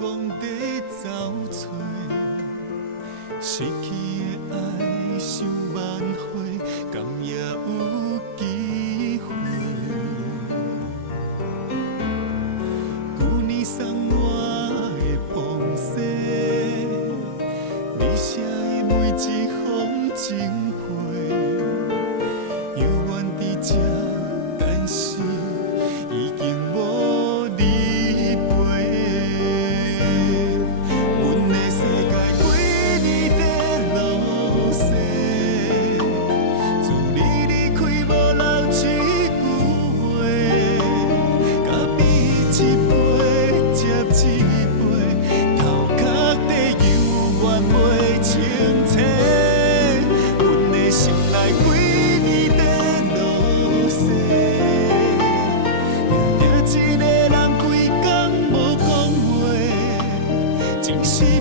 怣地找找，失去的爱想挽回，敢也有机会？旧年送我的风雪，你写的每一封情批，犹原伫这，但是已经无你陪。阮的世界几年在落雪，自你离开无留一句话，甲比一杯接一杯，头壳底犹原袂清醒。阮的心内几年在落雪，定定一个人规工无讲话，真是。